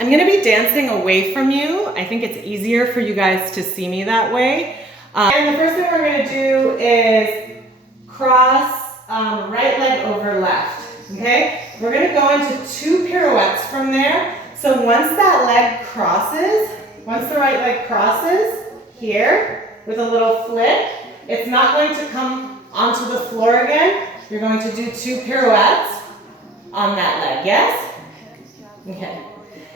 I'm gonna be dancing away from you. I think it's easier for you guys to see me that way. And the first thing we're gonna do is cross right leg over left, okay? We're gonna go into 2 pirouettes from there. So once that leg crosses, once the right leg crosses here with a little flick, it's not going to come onto the floor again. You're going to do 2 pirouettes on that leg, yes? Okay.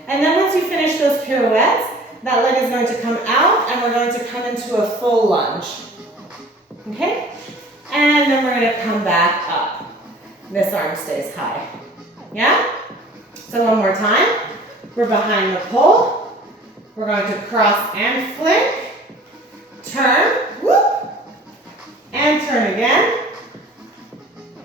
And then once you finish those pirouettes, that leg is going to come out and we're going to come into a full lunge. Okay? And then we're going to come back up. This arm stays high. Yeah? So one more time. We're behind the pole. We're going to cross and flick. Turn. Whoop. And turn again.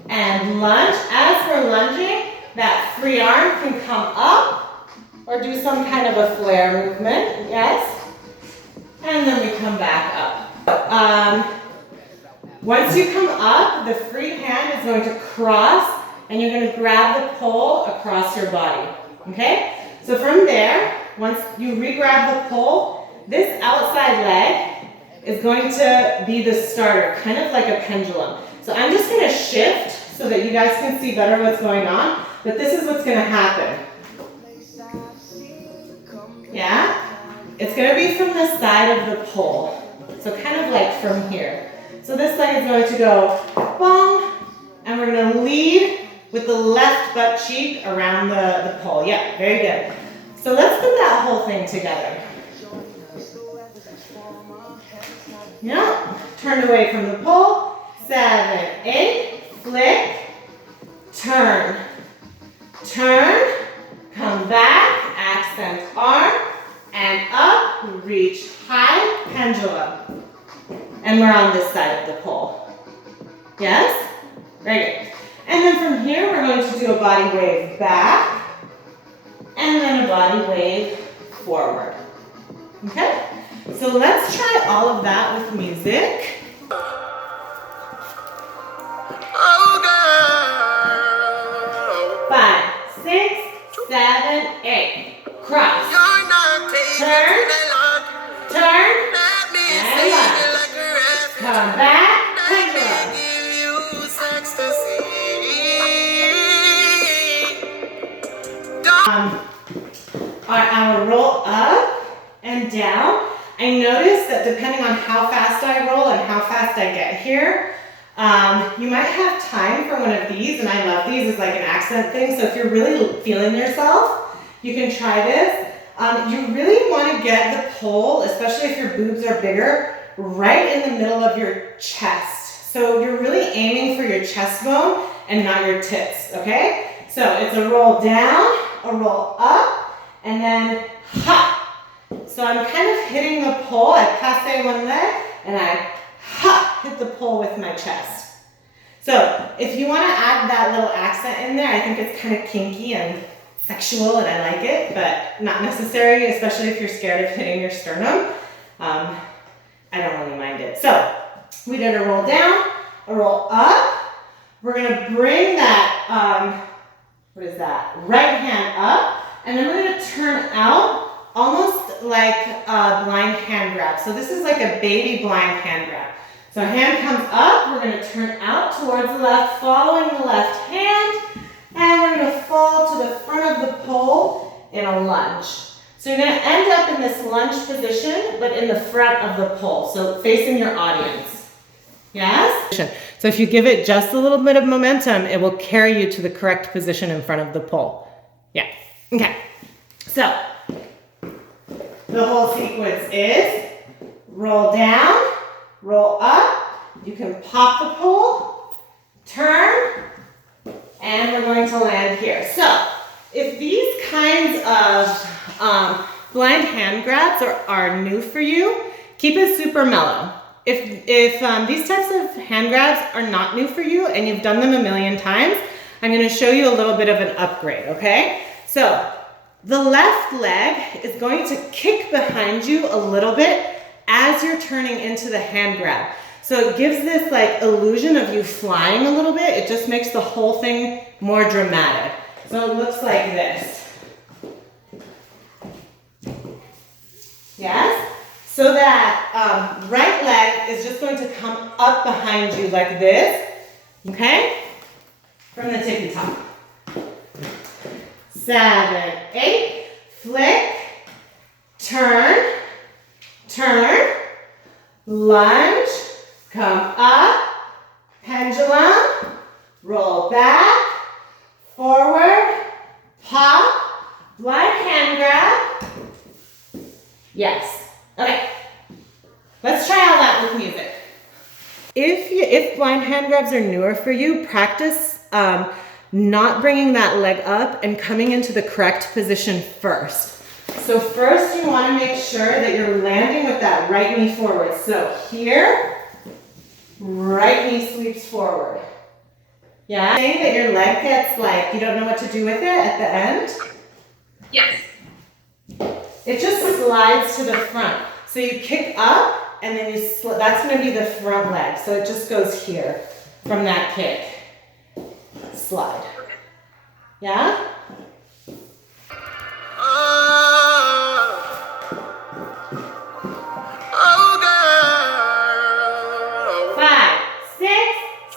And lunge. As we're lunging, that free arm can come up or do some kind of a flare movement, yes? And then we come back up. Once you come up, the free hand is going to cross and you're going to grab the pole across your body, okay? So from there, once you re-grab the pole, this outside leg is going to be the starter, kind of like a pendulum. So I'm just going to shift so that you guys can see better what's going on, but this is what's going to happen. Yeah? It's going to be from the side of the pole. So kind of like from here. So this leg is going to go bong, and we're going to lead with the left butt cheek around the pole. Yeah, very good. So let's put that whole thing together. Yeah. Turn away from the pole. 7, 8. Flick. Turn. Turn. Come back. Accent arm. And up. Reach high. Pendulum. And we're on this side of the pole. Yes? Very good. And then from here, we're going to do a body wave back. And then a body wave forward. Okay? So let's try all of that with music. Oh, girl. 5, 6, 7, 8. Cross. You're not Turn. Turn. And lunge. Come back. Pendulum. Our roll up and down. I notice that depending on how fast I roll and how fast I get here, you might have time for one of these, and I love these as like an accent thing. So if you're really feeling yourself, you can try this. You really want to get the pole, especially if your boobs are bigger, right in the middle of your chest. So you're really aiming for your chest bone and not your tits, okay? So it's a roll down, a roll up, and then ha. So I'm kind of hitting the pole. I passe one leg, and I ha, hit the pole with my chest. So if you want to add that little accent in there, I think it's kind of kinky and sexual, and I like it, but not necessary, especially if you're scared of hitting your sternum. I don't really mind it. So we did a roll down, a roll up. We're going to bring that, what is that? Right hand up, and then we're going to turn out almost like a blind hand grab. So this is like a baby blind hand grab. So hand comes up, we're going to turn out towards the left, following the left hand, and we're going to fall to the front of the pole in a lunge. So you're going to end up in this lunge position, but in the front of the pole, so facing your audience. Yes? So if you give it just a little bit of momentum, it will carry you to the correct position in front of the pole. Yeah. Okay. So the whole sequence is roll down, roll up. You can pop the pole, turn, and we're going to land here. So if these kinds of blind hand grabs are new for you, keep it super mellow. If these types of hand grabs are not new for you and you've done them a million times, I'm going to show you a little bit of an upgrade, okay? So the left leg is going to kick behind you a little bit as you're turning into the hand grab. So it gives this like illusion of you flying a little bit. It just makes the whole thing more dramatic. So it looks like this. Yes? So that right leg is just going to come up behind you like this, okay? From the tippy top. 7, 8, flick, turn, turn, lunge, come up, pendulum, roll back, forward, pop, blind hand grab. Yes. Okay. Let's try all that with music. If blind hand grabs are newer for you, practice not bringing that leg up and coming into the correct position first. So first you want to make sure that you're landing with that right knee forward. So here, right knee sweeps forward. Yeah? Saying that your leg gets like, you don't know what to do with it at the end? Yes. It just slides to the front. So you kick up and then that's going to be the front leg. So it just goes here from that kick. Slide. Yeah? Oh, girl. 5, 6,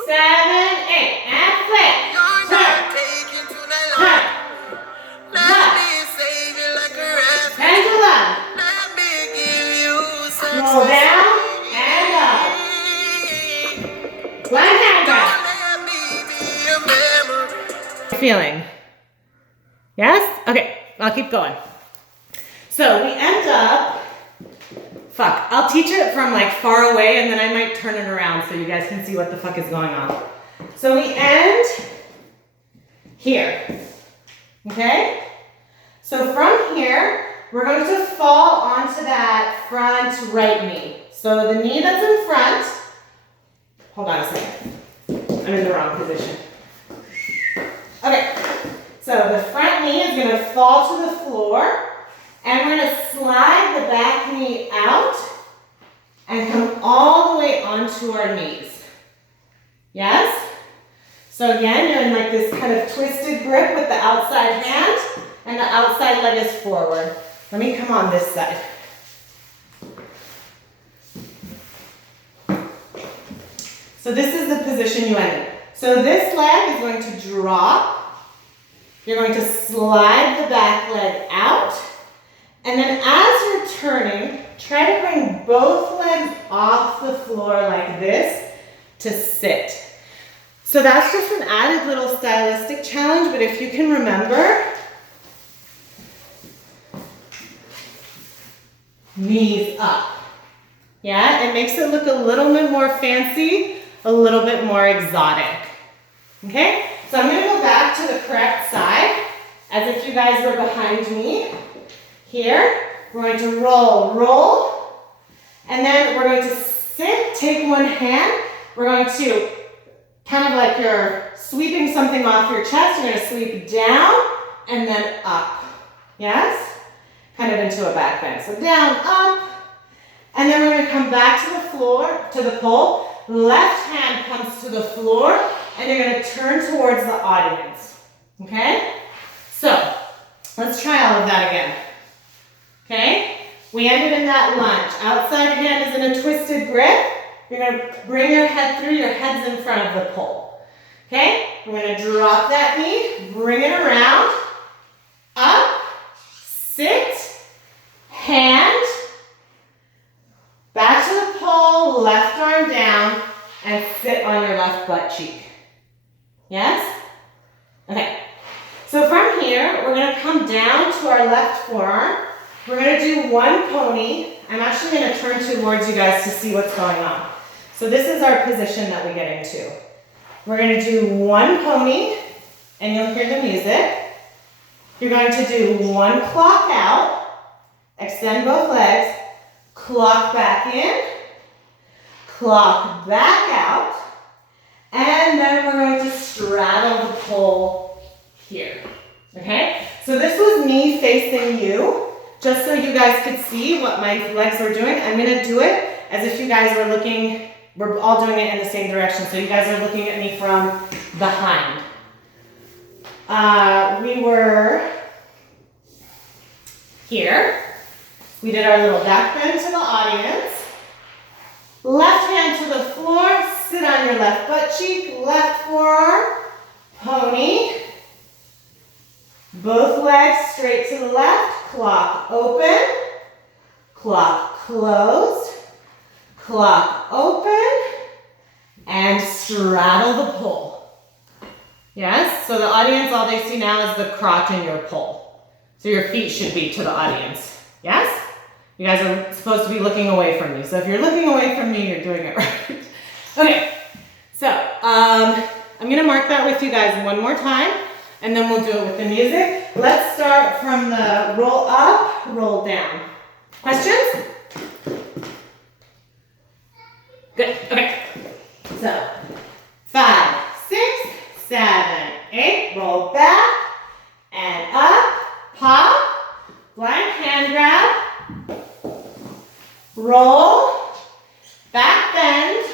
7, 8. And flip. You're Turn. not taking to the Turn. light. Let Left. me save you like a rat. Pendulum. Let me give you sex. Roll down and up. Blind hand grab. Let me be a memory. Feeling? Yes? Okay, I'll keep going. So we end up, I'll teach it from like far away and then I might turn it around so you guys can see what the fuck is going on. So we end here, okay? So from here, we're going to fall onto that front right knee. So the knee that's in front, hold on a second. I'm in the wrong position. Okay, so the front knee is going to fall to the floor, and we're going to slide the back knee out and come all the way onto our knees. Yes? So again, you're in like this kind of twisted grip with the outside hand, and the outside leg is forward. Let me come on this side. So this is the position you end in. So this leg is going to drop. You're going to slide the back leg out. And then as you're turning, try to bring both legs off the floor like this to sit. So that's just an added little stylistic challenge, but if you can remember, knees up. Yeah, it makes it look a little bit more fancy, a little bit more exotic. Okay, so I'm gonna go back to the correct side as if you guys were behind me. Here, we're going to roll, roll, and then we're going to sit, take one hand, we're going to kind of like you're sweeping something off your chest, you're gonna sweep down and then up. Yes? Kind of into a back bend. So down, up, and then we're gonna come back to the floor, to the pole. Left hand comes to the floor, and you're gonna turn towards the audience. Okay? So, let's try all of that again. Okay? We ended in that lunge. Outside hand is in a twisted grip. You're gonna bring your head through, your head's in front of the pole. Okay? We're gonna drop that knee, bring it around, up, sit, hand, back to the pole, left arm down, and sit on your left butt cheek. Yes? Okay. So from here, we're gonna come down to our left forearm. We're gonna do one pony. I'm actually gonna turn towards you guys to see what's going on. So this is our position that we get into. We're gonna do one pony, and you'll hear the music. You're going to do one clock out, extend both legs, clock back in, clock back out, and then we're going to straddle the pole here, okay? So this was me facing you, just so you guys could see what my legs were doing. I'm gonna do it as if you guys were looking, we're all doing it in the same direction, so you guys are looking at me from behind. We were here. We did our little back bend to the audience. Left hand to the floor, sit on your left butt cheek, left forearm, pony. Both legs straight to the left, clock open, clock closed, clock open, and straddle the pole. Yes, so the audience, all they see now is the crotch and your pole. So your feet should be to the audience. Yes? You guys are supposed to be looking away from me. So if you're looking away from me, you're doing it right. Okay, so I'm gonna mark that with you guys one more time, and then we'll do it with the music. Let's start from the roll up, roll down. Questions? Good, okay. So, 5, 6, 7, 8, roll back, and up, pop, blind hand grab, roll, back bend,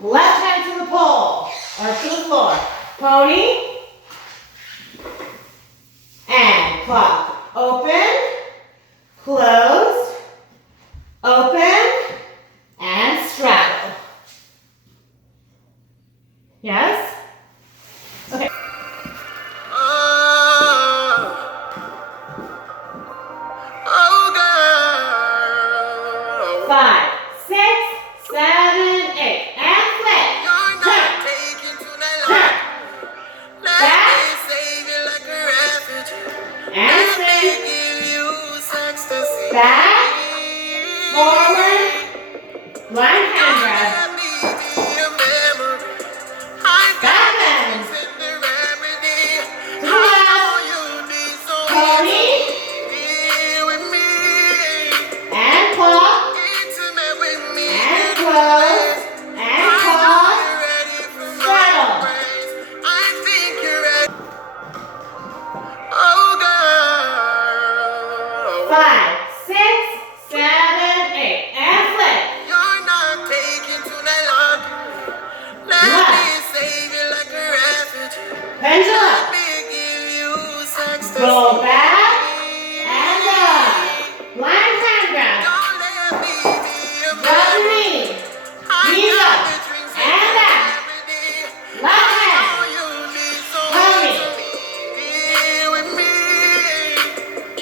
left hand to the pole, or to the floor, pony, and clock, open, closed, open, and straddle. Yes? Okay. Oh, girl. 5, 6, 7, 8, and flip. You're not taken to the light. Let me save you like a refugee. And Let me spin. give you ecstasy. Back, forward, blind hand grab. Let me be a memory. I've got Back bend. in the remedy. To the I left, know you need some pony, be with me. and clock, Intimate with me. and close, and pop, straddle. I think you're ready. Oh, girl. 5, 6, 7, 8, and flip. You're not taken to the lock. Let Left. me save you like a refugee. Pendulum. Let me give you ecstasy. Go back, and up. Blind hand grab. Don't let me be a Drop your memory. knee. I Knees got up. the drinks And the back. remedy. Left I hand. know you need some Pony. be with me.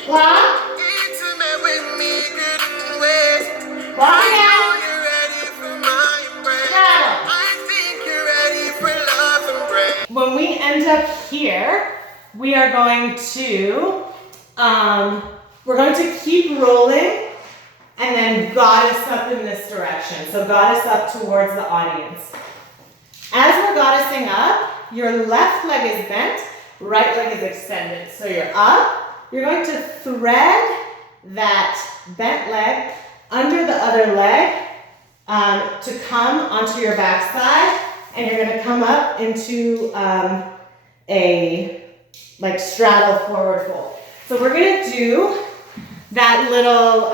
Clock. Intimate with me, good and ways. Walk I it know out. you're ready for my embrace. Straddle. I think you're ready for love and grace. When we end up here, we are going to, keep rolling and then goddess up in this direction. So goddess up towards the audience. As we're goddessing up, your left leg is bent, right leg is extended. So you're up, you're going to thread that bent leg under the other leg to come onto your backside, and you're going to come up into a straddle forward fold. So we're going to do that little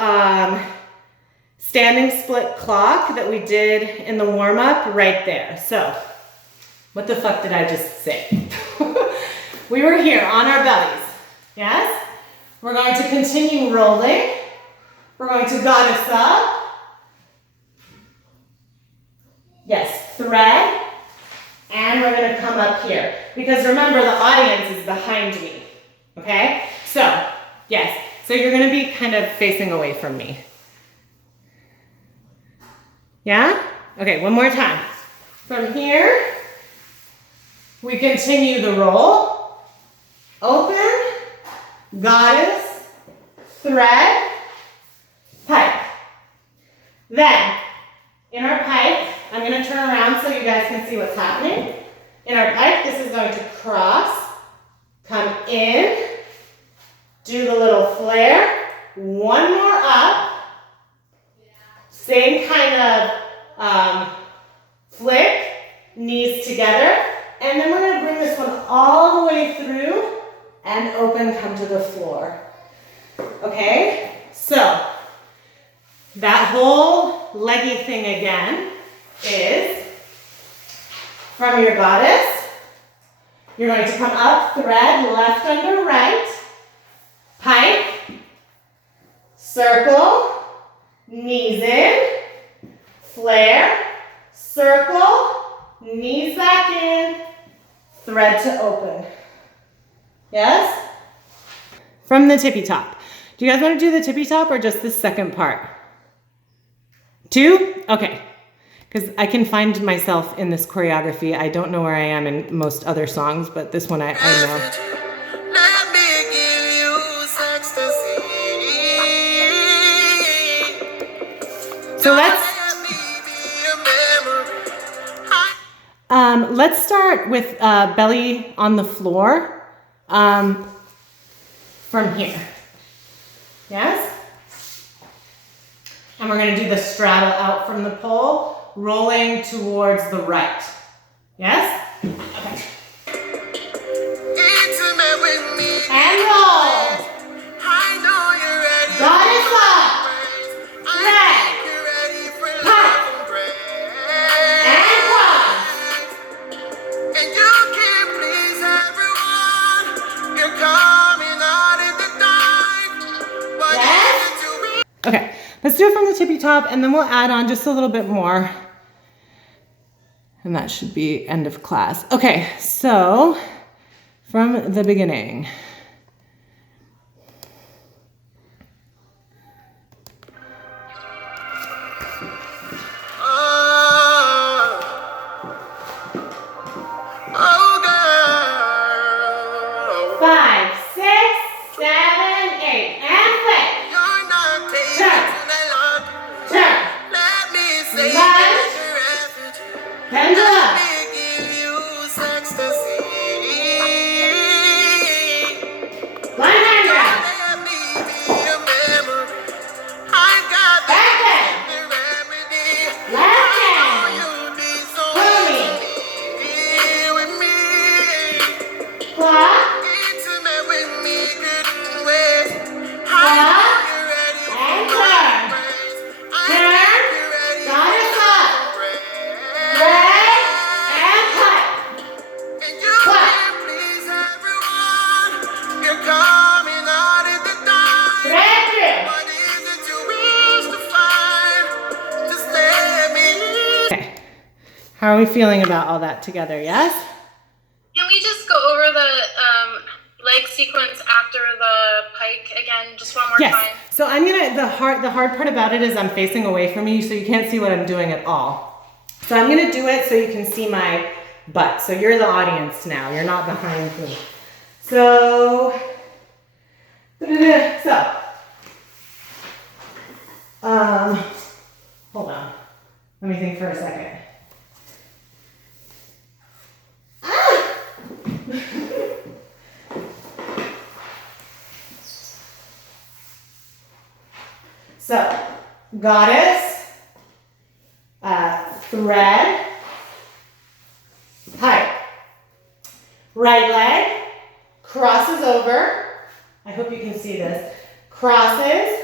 standing split clock that we did in the warm-up right there. So what the fuck did I just say? We were here on our bellies, yes? We're going to continue rolling. We're going to goddess up. Yes, thread. And we're gonna come up here. Because remember, the audience is behind me, okay? So, yes, so you're gonna be kind of facing away from me. Yeah? Okay, one more time. From here, we continue the roll. Open, goddess, thread, pike. Then, in our pike, I'm going to turn around so you guys can see what's happening. In our pike, this is going to cross, come in, do the little flare, one more up, same kind of flick, knees together, and then we're going to bring this one all the way through and open, come to the floor. Okay, so that whole leggy thing again is from your goddess. You're going to come up, thread, left under right, pike, circle, knees in, flare, circle, knees back in, thread to open. Yes? From the tippy top. Do you guys want to do the tippy top or just the second part? 2? Okay. Because I can find myself in this choreography. I don't know where I am in most other songs, but this one I know. Let me give you ecstasy. So Let me be a memory. let's start with belly on the floor from here. Yes? And we're going to do the straddle out from the pole, rolling towards the right. Yes? Okay. Intimate with me. And roll. I know you're ready. Goddess up. I think you're ready for love and grace. And cross. And you can please everyone. You're coming out in the dark. But Yes? is it too big? Okay, let's do it from the tippy top and then we'll add on just a little bit more. And that should be end of class. Okay, so from the beginning. Oh, girl. 5, 6, 7, 8, and play. You're not taking Turn. tonight long. Turn. Let me say Lunge. that you're refuge. Pendulum. Let me give you ecstasy. 100. Let me be a memory. I got the Back then. remedy. Left I know hand. you'll be so Pony. easy with me. Clock. Intimate with me, good ways. I Clock. know you're ready for And my turn. embrace. I Turn. think you're ready Goddess for up. embrace. Leg. And cut. And you Clap. can please everyone. You're coming out in the dark. Thread through. What is it you wish to find? Just let me. Okay. How are we feeling about all that together? Yes? Can we just go over the leg sequence after the pike again, just one more Yes. time? So I'm gonna, the hard part about it is I'm facing away from you, so you can't see what I'm doing at all. So I'm gonna do it so you can see my butt. So you're the audience now, you're not behind me. So, hold on. Let me think for a second. Ah! So, goddess, thread, pike. Right leg crosses over. I hope you can see this. Crosses,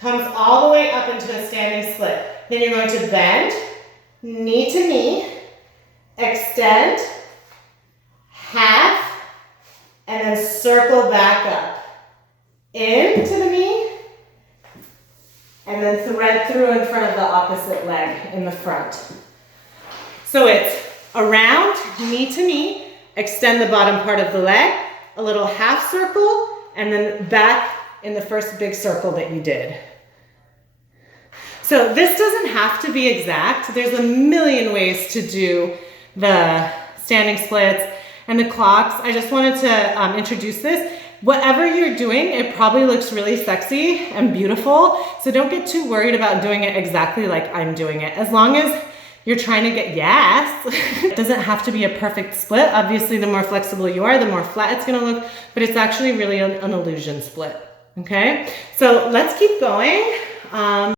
comes all the way up into a standing split. Then you're going to bend, knee to knee, extend, half, and then circle back up. Into the knee, and then thread through in front of the opposite leg in the front. So it's around, knee to knee, extend the bottom part of the leg, a little half circle, and then back in the first big circle that you did. So this doesn't have to be exact. There's a million ways to do the standing splits and the clocks. I just wanted to introduce this. Whatever you're doing, it probably looks really sexy and beautiful. So don't get too worried about doing it exactly like I'm doing it. As long as you're trying to get yes. It doesn't have to be a perfect split. Obviously, the more flexible you are, the more flat it's gonna look, but it's actually really an illusion split, okay? So let's keep going.